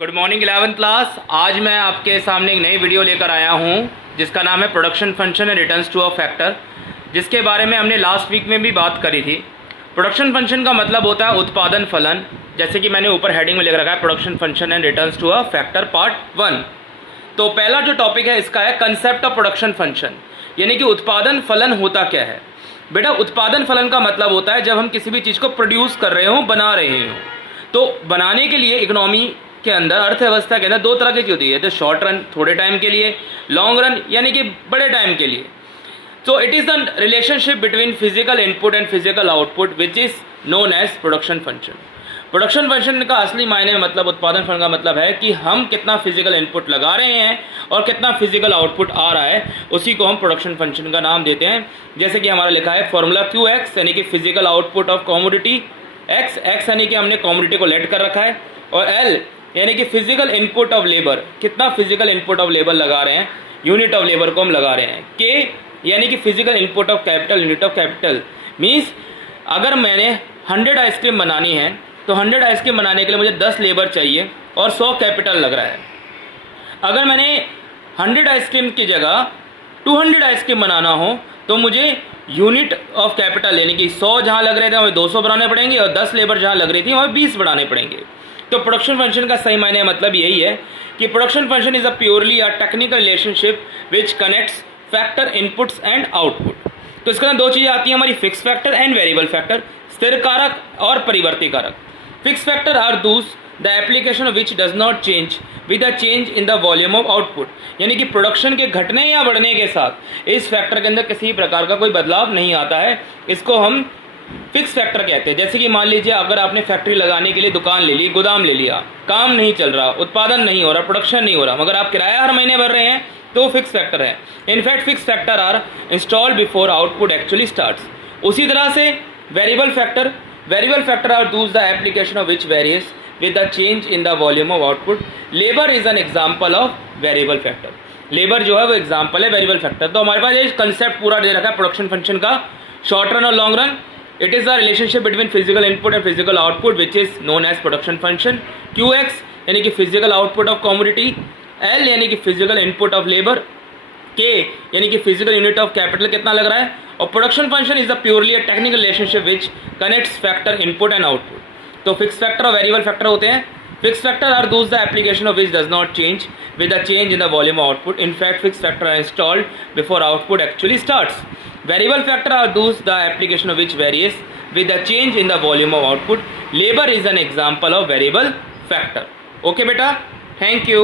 Good morning 11th class. आज मैं आपके सामने एक नई वीडियो लेकर आया हूं जिसका नाम है production function and returns to a factor, जिसके बारे में हमने लास्ट वीक में भी बात करी थी। प्रोडक्शन फंक्शन का मतलब होता है उत्पादन फलन, जैसे कि मैंने ऊपर हेडिंग में लिख रखा है production function and returns to a factor part 1। तो पहला जो टॉपिक है इसका है कंसेप्ट ऑफ प्रोडक्शन फंक्शन, यानी कि उत्पादन फलन होता क्या है। बेटा, उत्पादन फलन का मतलब होता है जब हम किसी भी चीज़ को प्रोड्यूस कर रहे हों, बना रहे हों। तो बनाने के लिए इकोनॉमी के अंदर, अर्थव्यवस्था के अंदर दो तरह की चीज़ होती है, तो शॉर्ट रन थोड़े टाइम के लिए, लॉन्ग रन यानी कि बड़े टाइम के लिए। So it is the relationship between physical input and physical output which is known as production function. Production function का असली मायने में मतलब उत्पादन फलन का मतलब है कि हम कितना फिजिकल इनपुट लगा रहे हैं और कितना फिजिकल आउटपुट आ रहा है, उसी को हम प्रोडक्शन फंक्शन का नाम देते हैं। जैसे कि हमारा लिखा है फॉर्मूला QX यानी कि physical output of commodity, X यानी कि हमने कमोडिटी को लेट कर रखा है, और L यानी कि फिजिकल इनपुट ऑफ लेबर, कितना फिजिकल इनपुट ऑफ लेबर लगा रहे हैं, यूनिट ऑफ लेबर को हम लगा रहे हैं। K यानी कि physical input of capital, unit of capital. Means अगर मैंने 100 आइसक्रीम बनानी है तो 100 आइसक्रीम बनाने के लिए मुझे 10 लेबर चाहिए और 100 कैपिटल लग रहा है। अगर मैंने 100 आइसक्रीम की जगह 200 आइसक्रीम बनाना हो तो मुझे यूनिट ऑफ कैपिटल यानी कि 100 जहाँ लग रहे थे वहाँ 200 बनाने पड़ेंगे और 10 लेबर जहाँ लग रही थी वहाँ 20 बनाने पड़ेंगे। तो प्रोडक्शन फंक्शन का सही मायने मतलब यही है कि production function is a purely a technical relationship which connects factor inputs and output. तो इसके अंदर दो चीज़ें आती हैं हमारी, fix factor and variable factor, स्थिर कारक और परिवर्ती कारक। Fix factor are those the application of which does not change with a change in the volume of output, यानी कि प्रोडक्शन के घटने या बढ़ने के साथ इस फैक्टर के अंदर किसी प्रकार का कोई बदलाव नहीं आता है। इसको हम फिक्स फैक्टर कहते हैं। जैसे कि मान लीजिए अगर आपने फैक्ट्री लगाने के लिए दुकान ले ली, गोदाम ले लिया, काम नहीं चल रहा, उत्पादन नहीं हो रहा, प्रोडक्शन नहीं हो रहा, मगर आप किराया हर महीने भर रहे हैं, तो फिक्स फैक्टर है। In fact fix factor are installed before output actually starts. उसी तरह से variable factor are those the application of which varies with the change in the volume of output. Labour is an example of variable factor. Labour जो है वो example है variable factor. तो हमारे पास ये कंसेप्ट पूरा दे रखा है प्रोडक्शन फंक्शन का, शॉर्ट रन और long run. It is the relationship between physical input and physical output which is known as production function. QX यानी कि physical output of commodity, L यानी कि physical input of labor, K यानी कि physical unit of capital कितना लग रहा है, और production function is a purely a technical relationship which connects factor input and output. तो fixed factor और variable factor होते हैं। Fixed factor are those the application of which does not change with a change in the volume of output. In fact, fixed factor are installed before output actually starts. Variable factor are those the application of which varies with the change in the volume of output. Labor is an example of variable factor. Okay बेटा, thank you.